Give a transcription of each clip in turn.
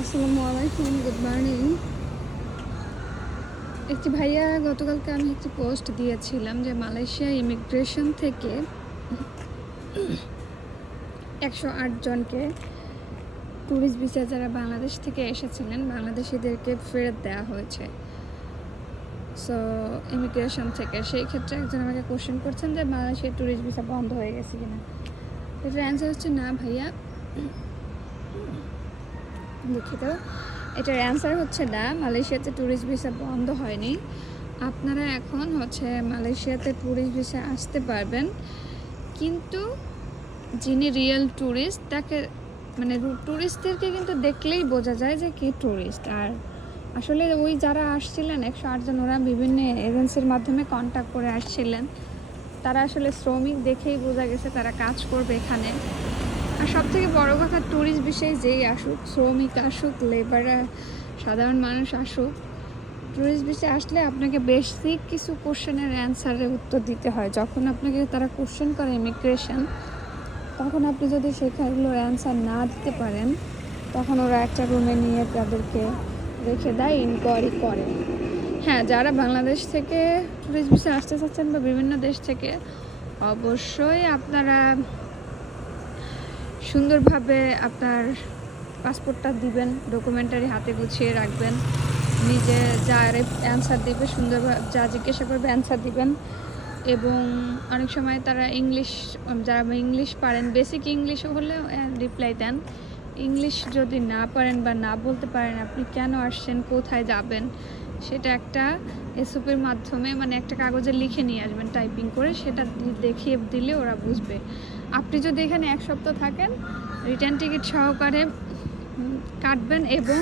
আসসালামু আলাইকুম, good morning. একটি ভাইয়া গতকালকে আমি একটি পোস্ট দিয়েছিলাম যে মালয়েশিয়া ইমিগ্রেশন থেকে 108 জনকে ট্যুরিস্ট ভিসা যারা বাংলাদেশ থেকে এসেছিলেন বাংলাদেশিদেরকে ফেরত দেওয়া হয়েছে। সো ইমিগ্রেশন থেকে সেই ক্ষেত্রে একজন আমাকে কোশ্চেন করছেন যে মালয়েশিয়ার ট্যুরিস্ট ভিসা বন্ধ হয়ে গেছে কিনা। এটার অ্যান্সার হচ্ছে না ভাইয়া, দুঃখিত। এটার অ্যান্সার হচ্ছে না, মালয়েশিয়াতে ট্যুরিস্ট ভিসা বন্ধ হয়নি। আপনারা এখন মালয়েশিয়াতে ট্যুরিস্ট ভিসা আসতে পারবেন, কিন্তু যিনি রিয়েল ট্যুরিস্ট তাকে ট্যুরিস্টদেরকে কিন্তু দেখলেই বোঝা যায় যে কি ট্যুরিস্ট। আর আসলে ওই যারা আসছিলেন 108 জন, ওরা বিভিন্ন এজেন্সির মাধ্যমে কন্ট্যাক্ট করে আসছিলেন। তারা আসলে শ্রমিক দেখেই বোঝা গেছে তারা কাজ করবে এখানে। আর সবথেকে বড় কথা, ট্যুরিস্ট বিষয়ে যেই আসুক, শ্রমিক আসুক, লেবার, সাধারণ মানুষ আসুক, ট্যুরিস্ট বিষয়ে আসলে আপনাকে বেসিক কিছু কোশ্চেনের অ্যান্সারের উত্তর দিতে হয়। যখন আপনাকে তারা কোশ্চেন করে ইমিগ্রেশন, তখন আপনি যদি সেখানগুলোর অ্যান্সার না দিতে পারেন, তখন ওরা একটা রুমে নিয়ে তাদেরকে রেখে দেয়, ইনকোয়ারি করে। হ্যাঁ, যারা বাংলাদেশ থেকে ট্যুরিস্ট বিষয়ে আসতে চাচ্ছেন বা বিভিন্ন দেশ থেকে, অবশ্যই আপনারা সুন্দরভাবে আপনার পাসপোর্টটা দিবেন, ডকুমেন্টারি হাতে গুছিয়ে রাখবেন, নিজে যা অ্যান্সার দিবে সুন্দরভাবে, যা জিজ্ঞাসা করবে অ্যান্সার দিবেন। এবং অনেক সময় তারা যারা ইংলিশ পারেন, বেসিক ইংলিশও হলে রিপ্লাই দেন। ইংলিশ যদি না পারেন বা না বলতে পারেন আপনি কেন আসছেন, কোথায় যাবেন, সেটা একটা এসওপির মাধ্যমে একটা কাগজে লিখে নিয়ে আসবেন টাইপিং করে, সেটা দেখিয়ে দিলে ওরা বুঝবে। আপনি যদি এখানে 1 সপ্তাহ থাকেন, রিটার্ন টিকিট সহকারে কাটবেন এবং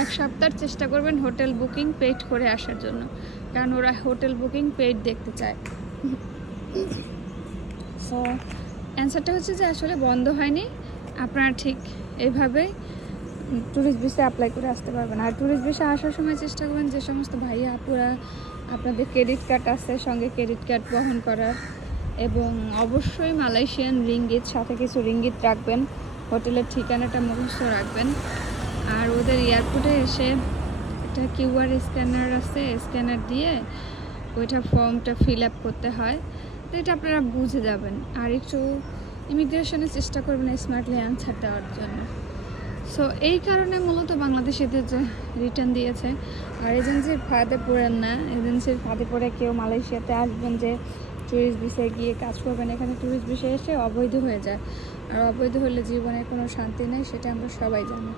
1 সপ্তাহ চেষ্টা করবেন হোটেল বুকিং পেইড করে আসার জন্য, কারণ ওরা হোটেল বুকিং পেইড দেখতে চায়। সো অ্যান্সারটা হচ্ছে যে আসলে বন্ধ হয়নি, আপনারা ঠিক এইভাবে ট্যুরিস্ট ভিসা অ্যাপ্লাই করে আসতে পারবেন। আর ট্যুরিস্ট ভিসা আসার সময় চেষ্টা করবেন যে সমস্ত ভাইয়া আপুরা আপনাদের ক্রেডিট কার্ড আছে, সঙ্গে ক্রেডিট কার্ড বহন করার, এবং অবশ্যই মালয়েশিয়ান রিঙ্গিত, সাথে কিছু রিঙ্গিত রাখবেন, হোটেলের ঠিকানাটা মুখস্থ রাখবেন। আর ওদের এয়ারপোর্টে এসে একটা কিউআর স্ক্যানার আছে, স্ক্যানার দিয়ে ওইটা ফর্মটা ফিল আপ করতে হয়, তো এটা আপনারা বুঝে যাবেন। আর একটু ইমিগ্রেশনের চেষ্টা করবেন স্মার্টলি অ্যান্সার দেওয়ার জন্য। সো এই কারণে মূলত বাংলাদেশিদের যে রিটার্ন দিয়েছে। আর এজেন্সির ফাঁদে পড়েন না, এজেন্সির ফাঁদে পড়ে কেউ মালয়েশিয়াতে আসবেন যে ট্যুরিস্ট ভিসায় গিয়ে কাজ করবেন, এখানে ট্যুরিস্ট ভিসায় এসে অবৈধ হয়ে যায়। আর অবৈধ হলে জীবনে কোনো শান্তি নেই, সেটা আমরা সবাই জানি।